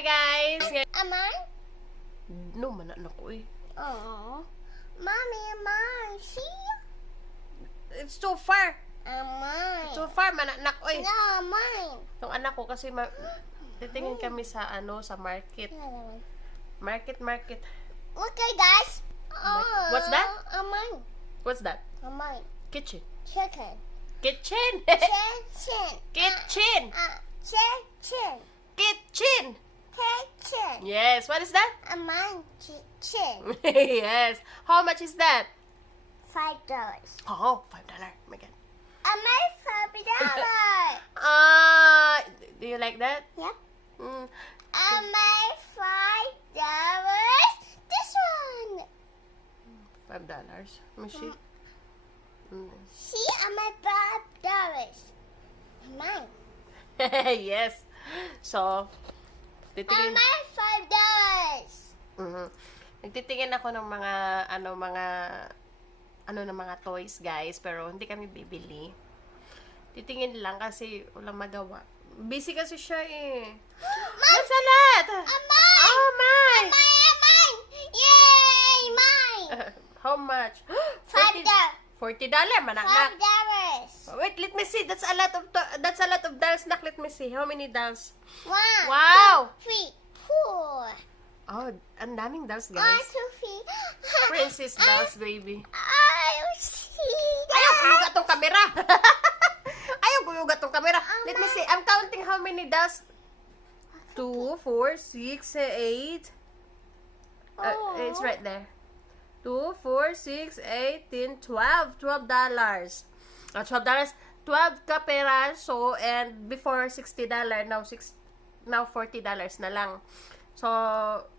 Hi guys! Amay? No, mananak ko eh. Oh. Mommy, amay. See? It's too far. Amay. Too far, mananak ko eh. No, amay. Yung anak ko kasi titingin kami sa sa market. Market. Okay, guys. What's that? Amay. What's that? Amay. Kitchen. Chicken. Kitchen! Chicken. Kitchen! Chicken. Kitchen! Kitchen. Yes, what is that? Amay. Chicken. Yes. How much is that? $5. Oh, $5. Oh my God. Amay, $5. Do you like that? Yep. Mm. Amay, $5. This one. $5. Let me see. See, amay, $5. Amay. Yes. So, titingin. Amay, $5. Nagtitingin ako ng mga toys, guys, pero hindi kami bibili. Titingin lang kasi walang magawa. Busy kasi siya eh. That's a lot! Amay! Oh my! Amay! Yay! Mine! How much? $5. $40, mananak. Wait, let me see. That's a lot of dolls, nak. Let me see. How many dolls? 1, Wow! 2, 3, 4. Oh, ang daming dolls, 1, guys. 2, 3. Princess dolls, baby. I see Ayaw, that. kuyugat tong kamera. Ayaw, kuyugat tong kamera. Let me see. I'm counting how many dolls. 2, 4, 6, 8. It's right there. 2, 4, 6, 8, 10, 12. $12. $12. 12 ka peraso, and before $60, now $40 na lang. So,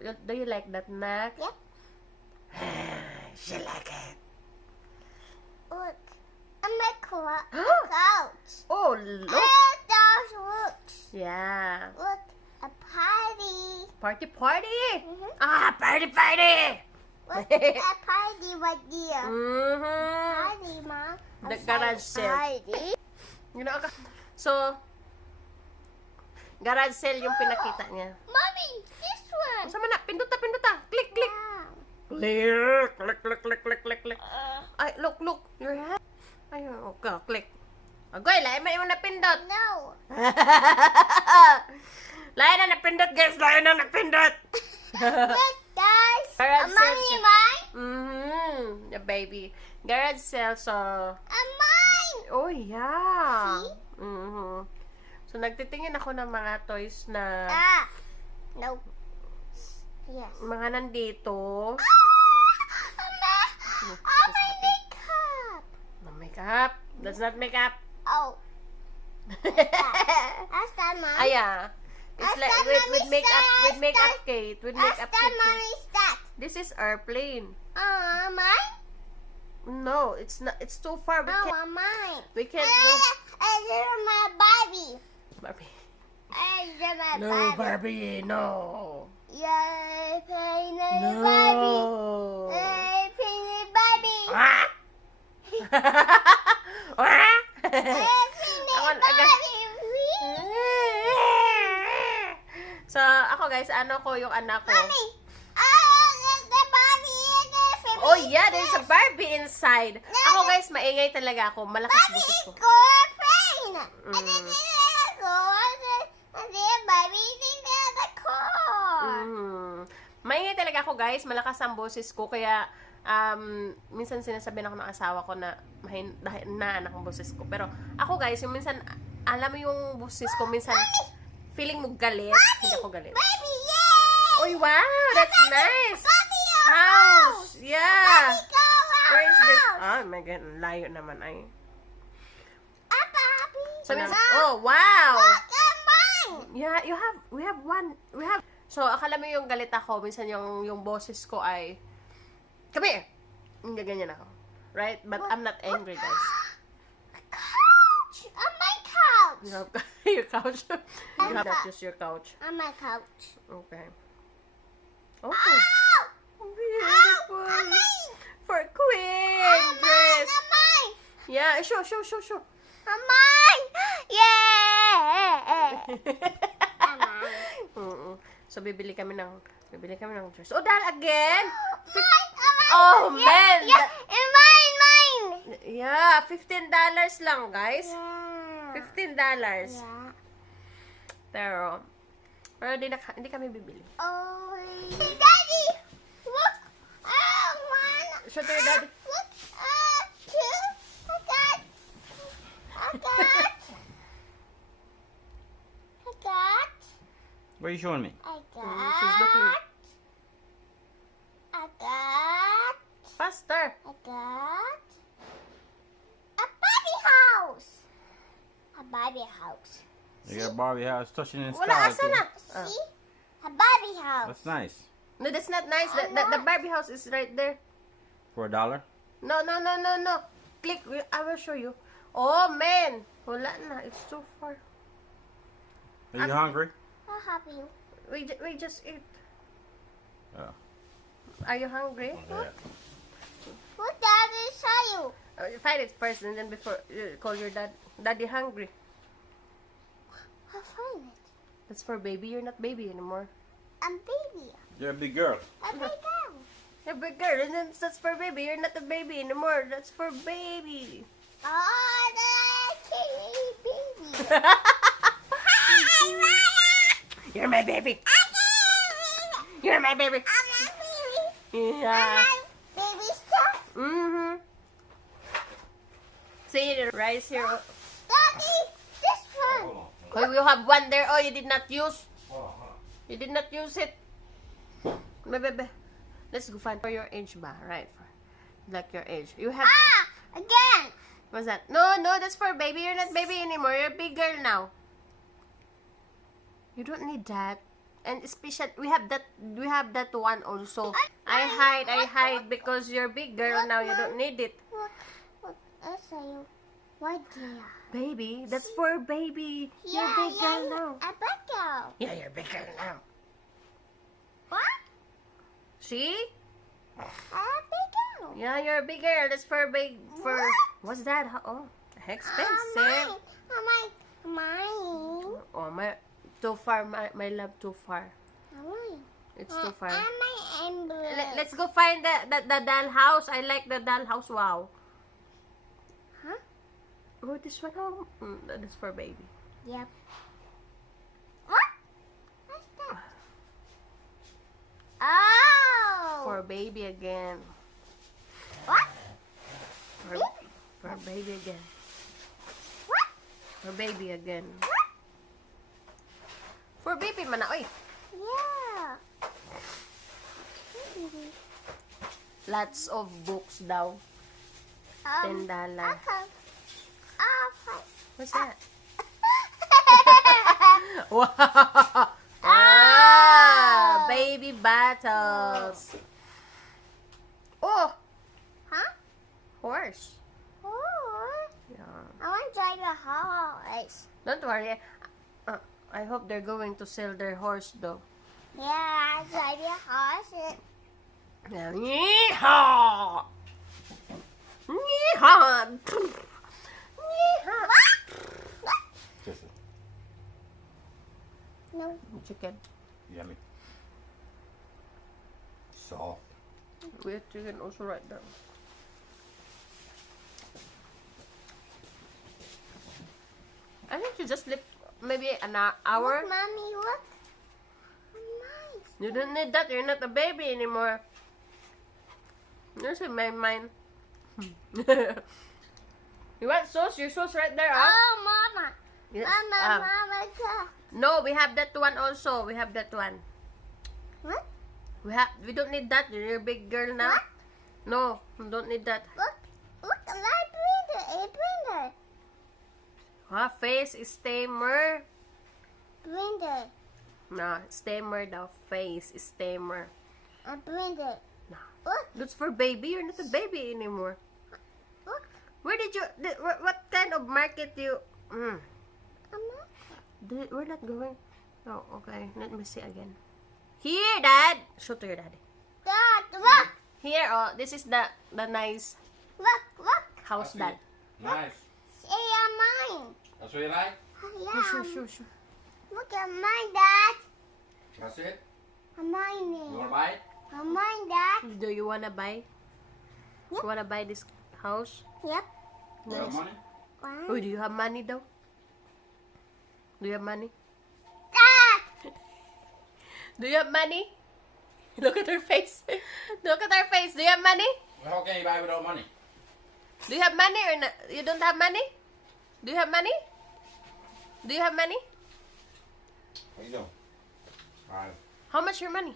do you like that, Nak? Yep. She like it. Look. My couch. Oh, look. Those looks. Yeah. Look. A party. Party. Mhm. Ah, party. Look, a party right there. Mm-hmm. Party, Mom. The I'm garage saying sale. party. You know, so, garage sale yung pinakita niya. Mommy, this one. Sama na, pinduta. Click. Wow. Click. Ay, look. Your hand. Ayun, okay, click. Okay, lain may mo napindot. No. Lain na napindot, guys. Lain na napindot. Look, guys. Garage sale. Mommy, mine. Yeah, baby. Garage sale, so... Mine. Oh, yeah. See? So, nagtitingin ako ng mga toys na... No. Yes. Mga nandito. My makeup. No makeup. That's not makeup. Oh. That's that, Mom. Yeah. It's That's like that with mommy's makeup that. kit. With That's makeup that, kit. Mommy's that. This is airplane. Mine? No, it's not. It's too far. Mine. We can't go. This is my Barbie. Barbie. This is my No, Barbie. Barbie. No. Yeah, Barbie. No. Painted Barbie. Ah! Ah! Painted Barbie. So, ako guys, yung anak ko. Mommy. There's the Barbie in there. Oh yeah, there's a Barbie inside. Ako guys, maingay talaga ako. Malakas Barbie boses is ko. girlfriend. And then Barbie is in the car. Maingay talaga ako guys. Malakas ang boses ko. Kaya, minsan sinasabihan ako ng asawa ko na naanak ang boses ko. Pero, ako guys, yung minsan, alam mo yung boses ko, minsan, feeling mo galit. Hindi ako galit. Baby, yay! Uy, wow! That's nice! Barbie, your House! Yeah! Barbie, go Where is this? house. Oh my God, layo naman ay. Barbie. So, oh, wow! Look at mine. Yeah, we have. So, akala mo yung galit ako, minsan yung boses ko ay, come here! Yung gaganyan ako. Right? But I'm not angry, guys. Couch. On my couch. You have your couch. You have not just your couch. On my couch. Okay. Oh! Okay. Beautiful. On mine. For queen On mine. dress. On mine. Yeah, show. On mine. Yay! On mine. So, bibili kami ng dress. Oh, dahil again? Mine! Oh, man! Yeah, and mine! Yeah, $15 lang, guys. Yeah. $15. Yeah. Pero hindi kami bibili. Oh, Daddy! Look! One! Show to your daddy. Look! Two! I got! What are you showing me? She's looking. I got Faster. a Barbie house. A Barbie house. You got a Barbie house touching in the Wala, sky. asa na? See? A Barbie house. That's nice. No, that's not nice. The Barbie house is right there. For $1? No. Click. I will show you. Oh, man. Wala na. It's too far. Are you hungry? I'll help you. We just ate. Oh. Are you hungry? Yeah. What Daddy saw you? You find it first and then before you call your dad. Daddy hungry. I'll find it. That's for baby. You're not baby anymore. I'm baby. You're a big girl. A big girl. You're a big girl and then that's for baby. You're not a baby anymore. That's for baby. Oh, that's baby. You're my baby. You're my baby. Yeah. Baby stuff. Mm-hmm. See the rice here. Daddy, this one. Oh, you have one there. Oh, you did not use. You did not use it. Baby. Let's go find for your age ba. Right. Like your age. You have. Again. What's that? No, that's for baby. You're not baby anymore. You're a big girl now. You don't need that. And especially we have that one also. I hide because you're a big girl now. You don't need it. What? I saw you. What dear? Baby, that's for baby. You're a big girl now. A big girl. Yeah, you're a big girl now. What? See? A big girl. Yeah, you're a big girl. That's for big for. What's that? Oh, expensive. Mine. Oh my, too far. My love, too far. Mine. It's too far. My emblem. Let's go find the doll house. I like the doll house. Wow. Huh? Oh, this one. Oh, that is for baby. Yep. What? What's that? Oh. For baby again. What? For baby again. What? For baby again. For baby man na, oy. Yeah. Lots of books daw. $10. Okay. What's that? Wow! Baby battles. Oh! Huh? Horse. Oh. Yeah. I want to drive a horse. Don't worry. I hope they're going to sell their horse though. Yeah, drive a horse. Yeah. Yeehaw! Yeehaw! Yeehaw! Just No. Chicken. yummy. Soft. We have chicken also right there. I think you just sleep maybe an hour. Look, Mommy, look. Nice. You don't need that. You're not a baby anymore. There's in my mind. You want sauce? Your sauce right there, huh? Oh, Mama. Yes. Mama, go. No, we have that one also. We have that one. What? We don't need that. You're a big girl now. What? No, we don't need that. Look, a light printer, a printer. Face stammer. Printer, No, stammer daw. Face stammer. a printer. No. Look, That's for baby. You're not a baby anymore. look. Where did you? What kind of market you? Mama. We're not going. Oh, okay. Let me see again. Here, Dad. Show to your daddy. Dad, look, Here, oh, this is the nice look. house, Dad. Nice. See mine. That's what you like? Yeah. Sure. Look at mine, Dad. That's it? I'm mine. You wanna buy it? I'm mine, Dad. Do you wanna buy? You wanna buy this house? Yep. You have Nice. money? Oh, do you have money though? Do you have money? Dad! Do you have money? Look at her face. Look at her face. Do you have money? Well, how can you buy without money? Do you have money or not? You don't have money? Do you have money? Do you have money? What you doing? Alright. How much your money?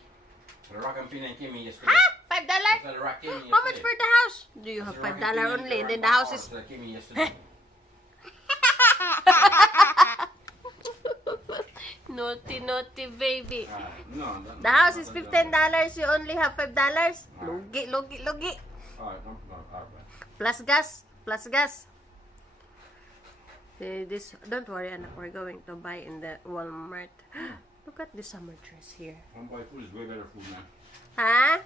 The rock and pin came in yesterday. Huh? $5? That's the rock came in yesterday. How much for the house? Do you have $5 only? And then the house is... That came in yesterday. Naughty, naughty baby. No, The house is $15. You only have $5. Lugi, lugi, lugi. Alright, no, alright. Plus gas. Plus gas. This, don't worry, anak. We're going to buy in the Walmart. Look at the summer dress here. Homeboy food is way better food, man. Huh?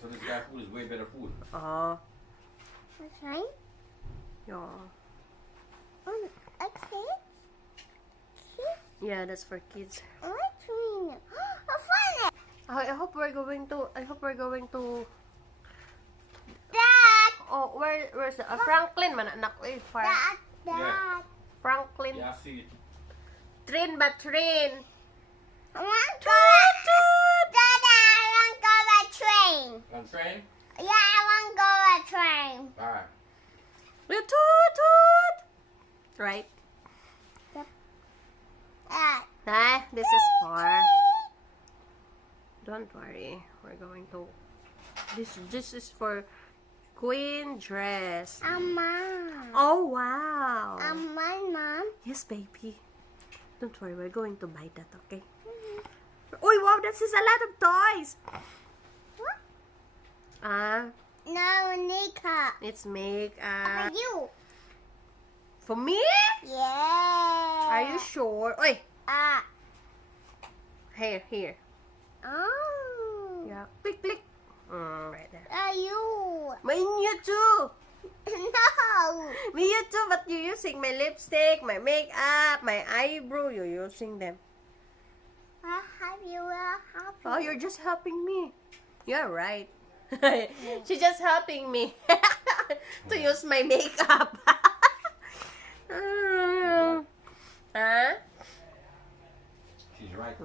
So this guy food is way better food. Oh. That's right. Yeah. Okay. Yeah, that's for kids. What's mean? Oh, funny. I hope we're going to. Dad! Oh, where's the Franklin man anak far. Dad! Yeah. Dad! Franklin. Yeah, I see it. Train ba train? I want to go. Dad, I want to go by train. On train? Yeah, I want to go by train. Alright. Toot toot. Right. Dad. Nah, this is for. Don't worry, we're going to. This is for queen dress. Mom. Oh wow. My mom. Yes, baby. Don't worry, we're going to buy that, okay? Oh wow, this is a lot of toys. What? No, Nika. It's makeup. For you. For me? Yeah. Are you sure? Oi, Ah. here. Oh. Yeah, click. Right there. Are you? You too. No. Me you too, but you're using my lipstick, my makeup, my eyebrow. You're using them. I'll have you. Oh, you're just helping me. You're right. She's just helping me to use my makeup. Huh? She's right.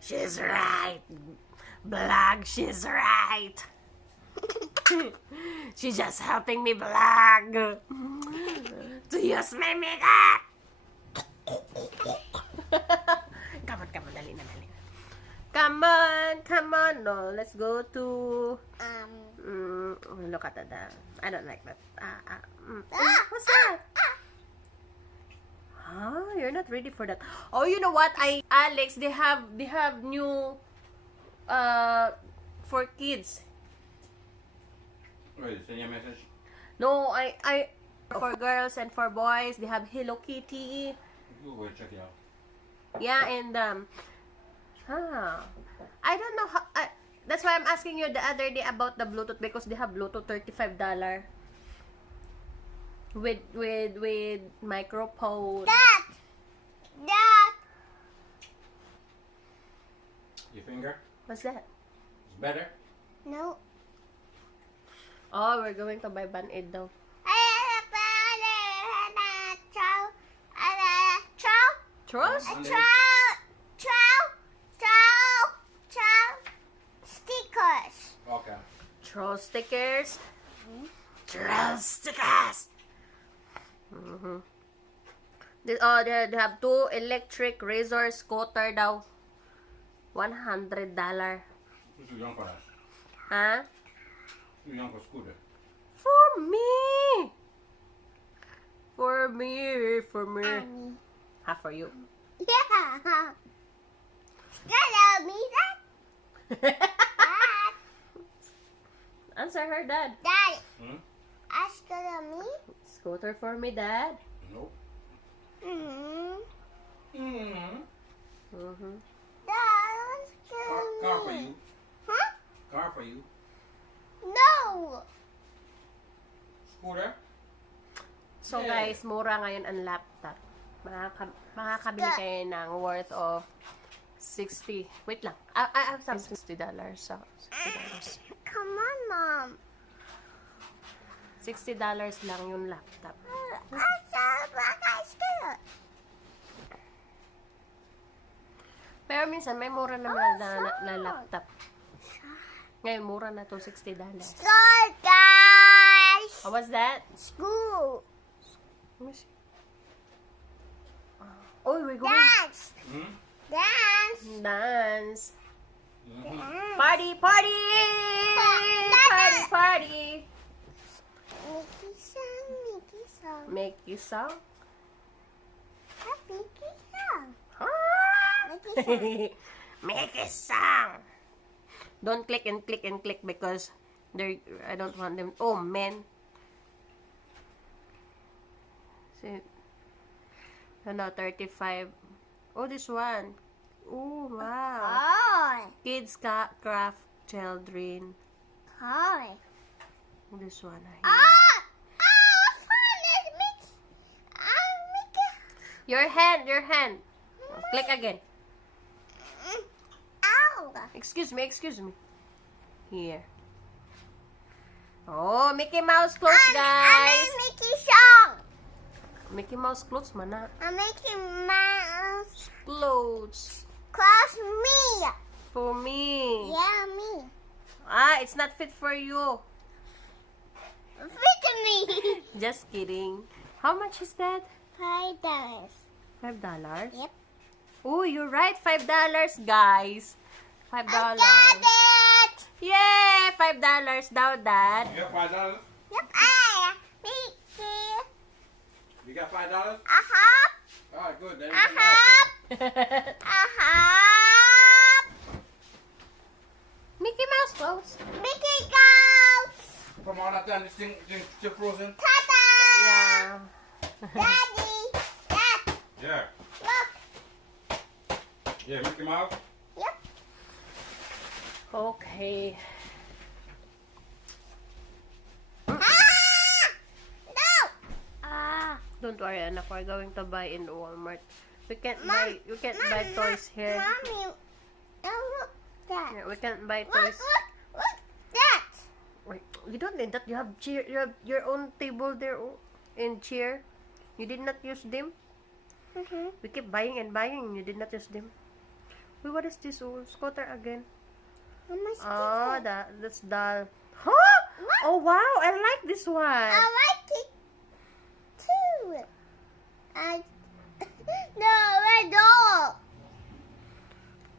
She's right. Blag, she's right. She's just helping me blag to use my makeup. Come on, dali na. Come on. No, let's go to. Look at that. I don't like that. What's that? Huh? You're not ready for that. Oh, you know what? Alex, they have new for kids. Wait, send you a message? No, I for girls and for boys, they have Hello Kitty. You go check it out. Yeah, and I don't know how. That's why I'm asking you the other day about the Bluetooth, because they have Bluetooth $35 with microphone. Dad. Your finger? What's that? It's better? No. Oh, we're going to buy Band-Aid daw. Trust? Stickers. Okay. Troll stickers. Troll stickers. They have 2 electric razor scooter daw. $100. You're too young for that. Huh? Too young for scooter. For me. Half for you. Yeah. Hello, me, Dad. Answer her, Dad. Dad. Hmm? Ask me. Scooter for me, Dad. Nope. Dad, Car for you. Huh? Car for you. No. Scooter? So Yeah. guys, mura ngayon ang laptop. Makakabili kayo ng worth of 60. Wait lang. I have some $60. So, $60. Come on, Mom. $60 lang yung laptop. I saw what I still. Pero minsan, may mura naman na laptop. Ngayon, mura na to, $60. School, guys. Oh, what's that? School. Let me see. Oh, we're going. Dance. Hmm? Dance. Dance. Dance. Party, party! Party, party! Mickey song, Mickey song. Make you song? Mickey song. Mickey song. Make a song! Don't click and click and click because I don't want them. Oh, man. See, ano, 35. Oh, this one. Oh, wow. Hi. Kids craft children. Hi. This one. Ah! Ah! Fun! It's Mickey. Mickey. Your hand, your hand. Click again. Ow! Excuse me, excuse me. Here. Oh, Mickey Mouse clothes, I'm guys. Mickey song. Mickey Mouse clothes, mana. I'm Mickey Mouse. Clothes. Cross me. For me. Yeah, me. Ah, it's not fit for you. Fit me. Just kidding. How much is that? $5. $5? Yep. Oh, you're right. $5, guys. $5. I got it. Yay! $5 daw, Dad. You got $5? Yep. Mickey. You got $5? A hop. Alright, good. Then A hop. A hop. Mickey Mouse clothes. Mickey Mouse. From all that time, this thing still frozen? Ta-da. Yeah. Daddy. Dad. Yeah. Look. Yeah, Mickey Mouse. Yep. Okay. Ah! No. Don't worry, anak. We're going to buy in Walmart. We can't Mom, buy. You can't buy toys here. Mommy. Oh, look that. Yeah, we can't buy Look, toys. look that. Wait, you don't need that. You have chair. You have your own table there and chair. You did not use them. Mm-hmm. We keep buying and buying. You did not use them. Wait, what is this? Oh, scooter again. Oh, that's dull. Huh? What? Oh wow, I like this one. I like it too. No, I don't.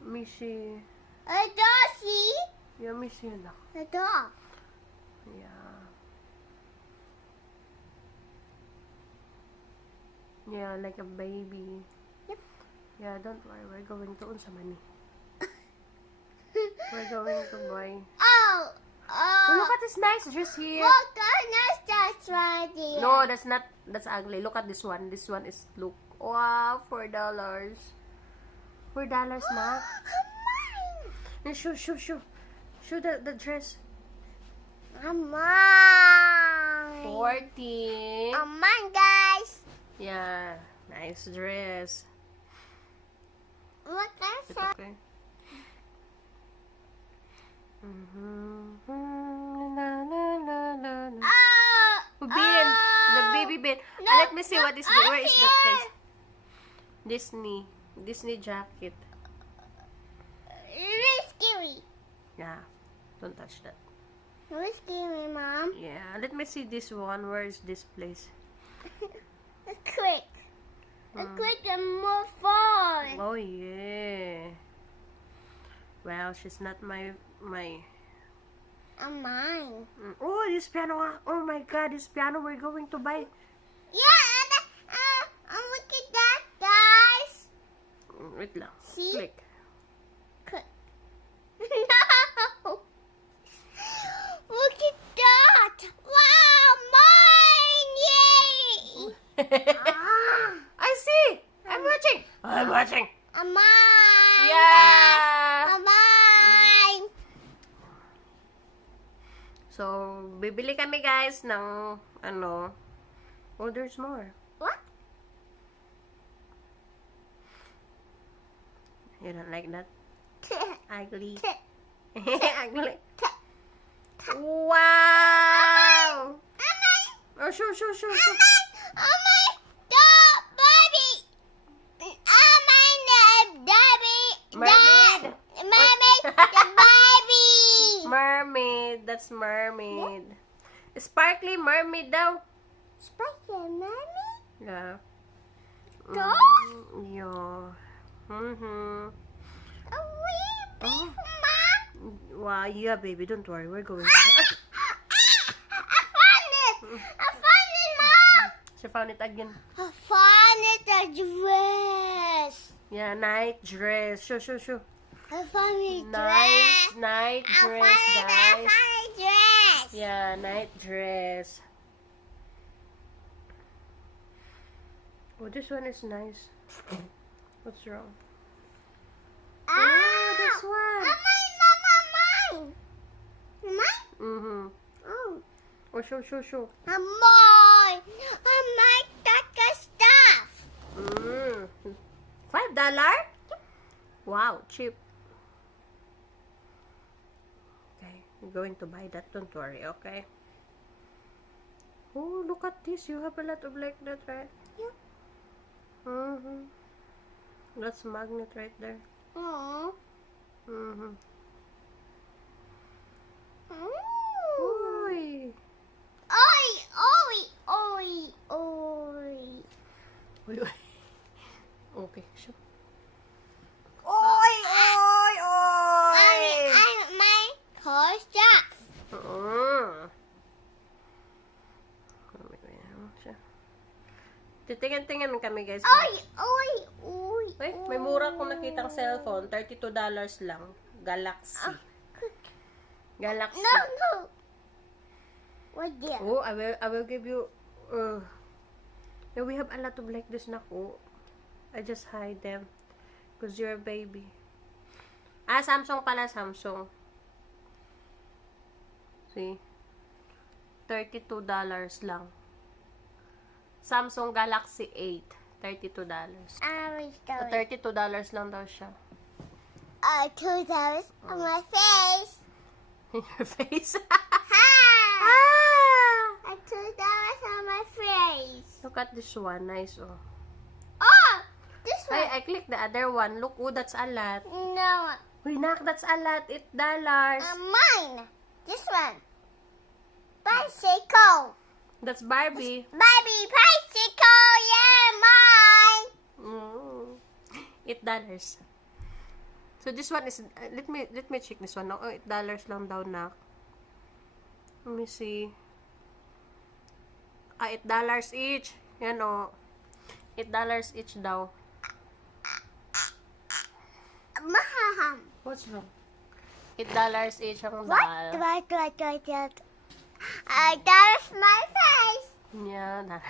Let me see. I don't see. Yeah, let me see, anak. I don't. Yeah. Yeah, like a baby. Yep. Yeah, don't worry. We're going to unsa man ni. We're going to buy. Oh, Oh, look at this nice dress here. look, that's right there. No, that's not. That's ugly. Look at this one. This one is look. Wow, $4. $4 na. Mine. Show the dress. Mine. 40. Mine, guys. Yeah, nice dress. Look, that's It's okay. La, la, la, la, la. Oh, Bin, the baby bin. No, Let me see what is no, where is that place? Disney jacket. Rescue. Yeah, don't touch that. Rescue me, Mom. Yeah, let me see this one. Where is this place? Quick. Quick and move forward. Oh yeah. Well, she's not my. Mine. Oh, this piano. Oh my God, this piano we're going to buy. Yeah, look at that, guys. Wait lang. See? Click. Quick. No. Look at that. Wow, mine. Yay. I see. I'm watching. I'm watching. Mine. Yeah. Mine. So, bibili kami guys ng ano. Oh, there's more. What? You don't like that? Ugly. Ugly. Wow! Oh, show. Mermaid. Mermaid. That's mermaid. Sparkly mermaid daw. Yeah. Yeah. Wow, yeah, baby. Don't worry. We're going to... She found it again. A dress. Yeah, night dress. Show. I found a Nice dress. night I dress, guys. found a dress. Yeah, night dress. Oh, this one is nice. What's wrong? Oh, this one. Mine. Mine? Mm-hmm. Oh. Oh, show. Mine. My Taka stuff. $5? Wow, cheap. Okay, I'm going to buy that. Don't worry, okay? Oh, look at this. You have a lot of like that, right? Yep. That's magnet right there. Oh. Oy. Oi. Oy. Okay, sure. Oi. My car stuff. Titingin kami, guys. Oi. Wait, may mura kong nakitang cellphone. $32 lang. Galaxy. Galaxy. No. What dear? Oh, I will give you. No, we have a lot of like this na ko. I just hide them. Because you're a baby. Samsung pala, Samsung. See? $32 lang. Samsung Galaxy 8. $32. So, $32 lang daw siya. $2 on my face. In your face. $2 on my face. Look at this one. Nice, oh. Oh, this one. I clicked the other one. Look, oh, that's a lot. No. Uy, nak, that's a lot. $8. Mine. This one. Bicycle. That's Barbie. Barbie bicycle. Yeah, mine. $8. So this one is let me check this one. Oh, $8 lang daw, nak. Let me see. $8 each. Yan, oh. $8 each daw. Mom. What's wrong? $8 each ang What? dal. That's my face. Yeah,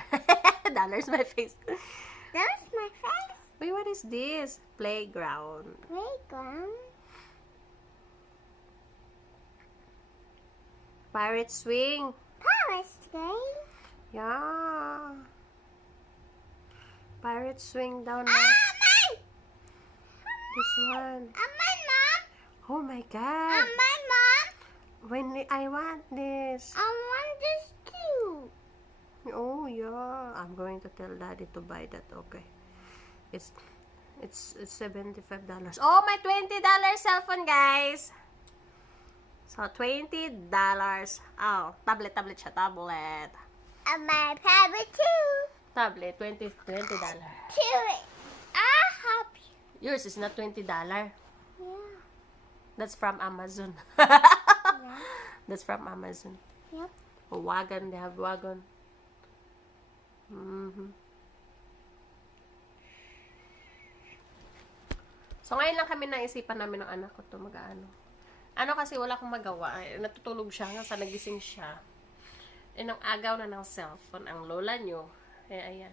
dollars my face. That's my face. Wait, what is this? Playground. Playground. Pirate swing. Paris game. Yeah. Pirate swing down there. Mine. This one. My mom. Oh my god. My mom. When I want this. I want this too. Oh yeah. I'm going to tell daddy to buy that. Okay. It's $75. Oh, my $20 cellphone, guys. So $20. Oh, tablet siya, tablet. My tablet too. Tablet, $20. Too. I help you. Yours is not $20. Yeah. That's from Amazon. That's from Amazon. Yep. Oh, wagon, they have wagon. So, ngayon lang kami naisipan namin ng anak ko to mag-ano. Ano kasi wala akong magawa. Natutulog siya hanggang sa nagising siya. Nang agaw na ng cellphone ang lola nyo. Kaya ayan.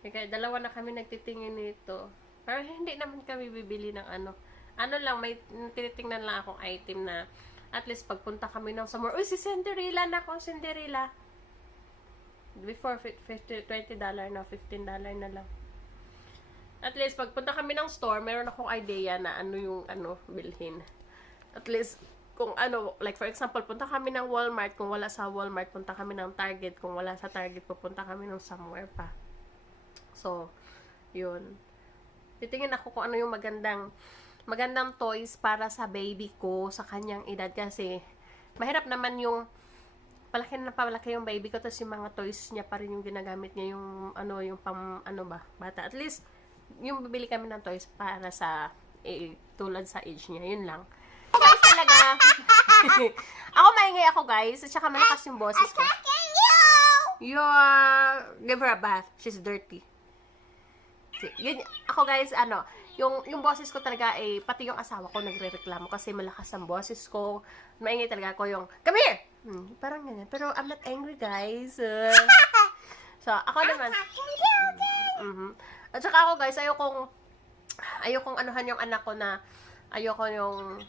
Kaya dalawa na kami nagtitingin nito. Pero hindi naman kami bibili ng ano. Ano lang, may tinitingnan lang akong item na at least pagpunta kami ng somewhere. Uy, si Cinderella na ako, Cinderella. Before $20 na, $15 na lang. At least, pagpunta kami ng store, meron akong idea na ano yung bilhin. At least, kung like for example, punta kami ng Walmart, kung wala sa Walmart, punta kami ng Target, kung wala sa Target, pupunta kami ng somewhere pa. So, yun. Titingin ako kung ano yung magandang toys para sa baby ko, sa kanyang edad, kasi mahirap naman yung palaki yung baby ko, tapos yung mga toys niya pa rin yung ginagamit niya, yung yung bata. At least, yung bibili kami ng toys para sa tulad sa age niya, yun lang. Guys, talaga. Ako maingay ako, guys, at saka malakas yung boses ko. Give her a bath. She's dirty. Yun, ako guys, yung boses ko talaga pati yung asawa ko nagrereklamo kasi malakas ang boses ko. Maingay talaga ako yung, come here! Parang ganyan. Pero I'm not angry, guys. So, ako naman. At saka ako, guys, ayokong anuhan yung anak ko na, ayoko yung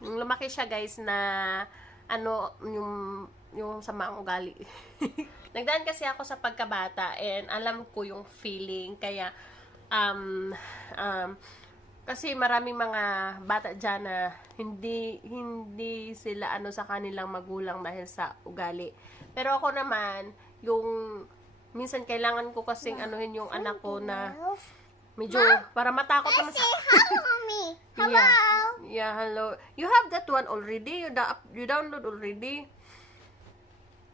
lumaki siya, guys, na, yung samaang ugali. Nagdaan kasi ako sa pagkabata and alam ko yung feeling, kaya kasi maraming mga bata dyan na hindi sila sa kanilang magulang dahil sa ugali. Pero ako naman, yung minsan kailangan ko kasing anuhin yung anak ko na medyo para matakot naman sa Hello. Yeah, hello. You have that one already? You download already?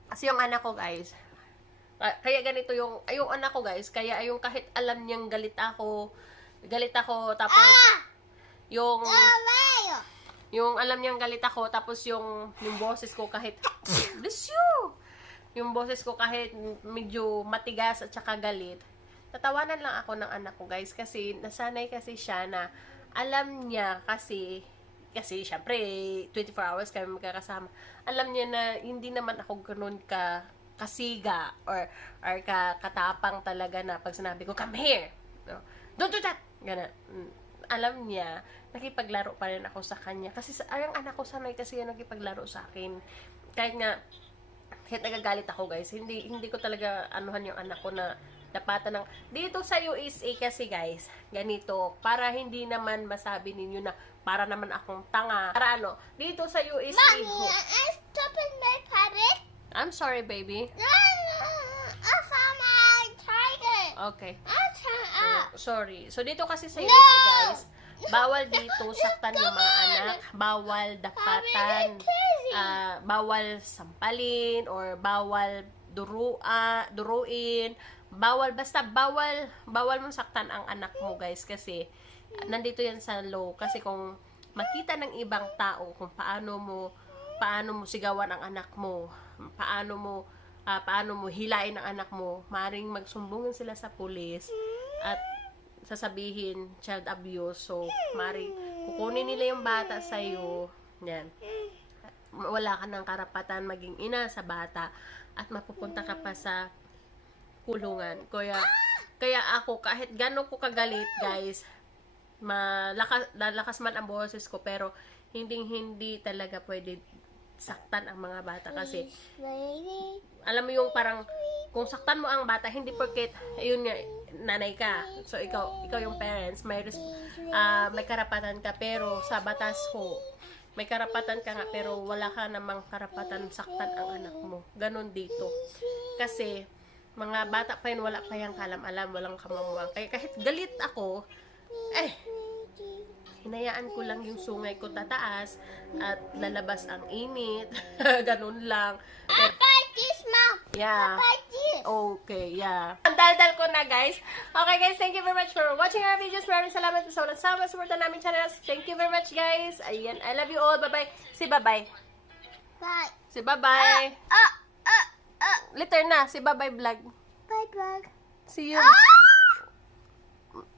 Kasi yung anak ko, guys, kaya ganito yung anak ko, guys, kaya yung kahit alam niyang galit ako, tapos yung alam niyang galit ako, tapos yung boses ko kahit bless you, yung boses ko kahit medyo matigas at saka galit, tatawanan lang ako ng anak ko, guys, kasi nasanay kasi siya na alam niya kasi syempre 24 hours kami magkakasama. Alam niya na hindi naman ako ganoon kasiga or katapang talaga na pag sinabi ko, come here, no, don't do that, gana. Alam niya, nakipaglaro pa rin ako sa kanya kasi ang anak ko sanay kasi yan nakipaglaro sa akin. Kahit nagagalit ako, guys, hindi ko talaga anuhan yung anak ko na dapatan ng dito sa USA kasi, guys, ganito, para hindi naman masabi ninyo na para naman akong tanga. Para dito sa USA. Mommy, I stopped my parrot. I'm sorry, baby. I found my target. Okay. I'll turn up. Sorry. So, dito kasi sa USA, guys, bawal dito saktan yung mga anak, bawal dapatan, bawal sampalin, or bawal duruin, basta bawal mong saktan ang anak mo, guys, kasi nandito yan sa law. Kasi kung makita ng ibang tao kung paano mo sigawan ang anak mo, paano mo hilain ang anak mo, maaaring magsumbungan sila sa pulis at sasabihin child abuse. So, maaaring kukunin nila yung bata sa'yo. Yan. Wala ka ng karapatan maging ina sa bata at mapupunta ka pa sa kulungan. Kaya ako, kahit gano'n ko kagalit, guys, lalakas man ang boses ko, pero hindi talaga pwede saktan ang mga bata kasi alam mo yung parang kung saktan mo ang bata, hindi porket ayun nga nanay ka, so ikaw yung parents, may karapatan ka, pero sa batas ho may karapatan ka nga, pero wala ka namang karapatan saktan ang anak mo. Ganon dito kasi mga bata pa yun, wala pa yung kalam-alam, walang kamamuang. Kaya kahit galit ako, hinayaan ko lang yung sungay ko tataas at lalabas ang init. Ganun lang. I like this, Mom. Yeah. I like this. Okay, yeah. Ang daldal ko na, guys. Okay, guys, thank you very much for watching our videos. Maraming salamat sa walang sama. Supportan namin channels. Thank you very much, guys. Ayan, I love you all. Bye-bye. Si bye-bye. Bye. Si bye-bye. Later na. Si bye-bye vlog. Bye, vlog. See you.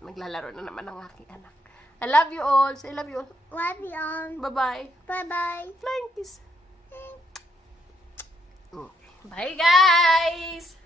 Maglalaro na naman ang aking anak. I love you all. Say I love you all. Love you all. Bye-bye. Bye-bye. Flying kiss. Okay. Bye, guys!